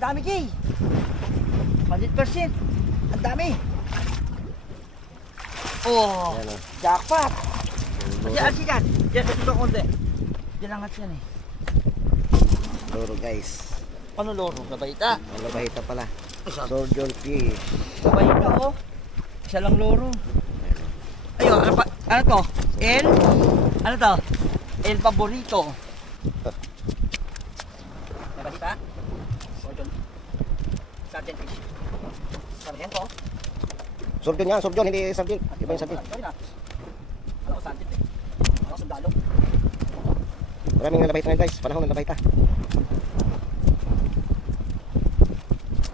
dami, Jay. 100%. Ang dami. Oh, Yan, jackpot. Diyan, dyan. Diyan, ito konti. Diyan angat yan eh. Loro guys. Ano loro? Labayta. Ang labahita pala. Isa. Surgeon fish. Labayta oh. Isa lang loro. Ayun, ano to? El? Ano to? El Paborito. Labayta. Surgeon. Sergeant fish. Sargento. Surgeon yan, surgeon, hindi sargent. Iba yung sargent. Alam ko sergeant eh. Ako sundalo. Maraming labahita ngayon guys. Panahon ng labahita.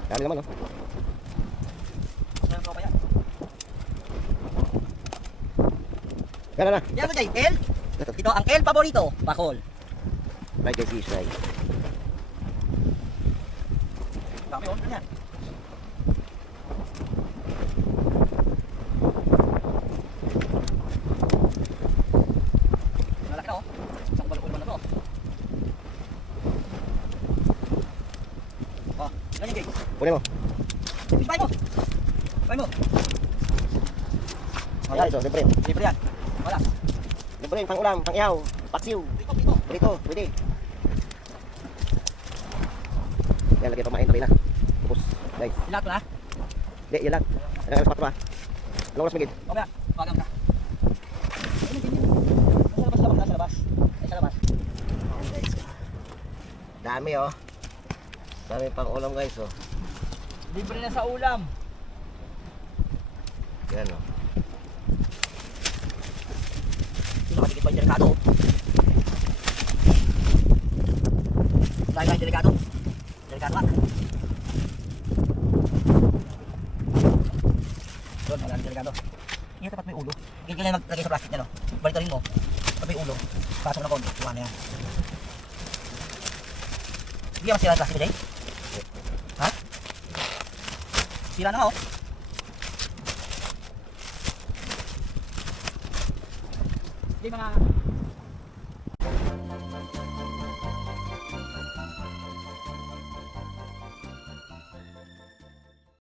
Dami naman oh. Meron ko pa yan. Yan na. Yan mo Jay, El. Ito ang El Paborito. Bakol. Like guys, fish right. Dami oh. Ano yan? Malaki na oh. Isang balukol man na to. Oh, ganyan Jay. Kunin mo. Bye mo. Bye mo. Ayan, so, libre. Libre yan. Wala. Libre, pang ulam, pang ihaw, paksiw. Dito. Prito, pwede. Yan, lagyan pa main na. Tapos, guys. Ilat ko na. Hindi, yan lang. Alang alas 4 pa. Anong oras magid? Mamaya. Pagam ka. Nasa labas lang. Nasa labas. Ay, sa labas. Ayan, guys. Dami oh. Dami pang ulam guys oh. Libre na sa ulam. Yan oh. Sino katikit pa yung delikado? Dahil nga yung delikado. Delikado ka. Doon, wala yung delikado. Hindi tapat mo yung ulo. Ganyan lang maglagay sa plastic niya, no? Balik rin mo. Tapat mo yung ulo. Pasok na konti. Iwan na yan. Hindi ka masira yung plastic mo, Jay? Ha? Sira na nga, oh. Hindi mga...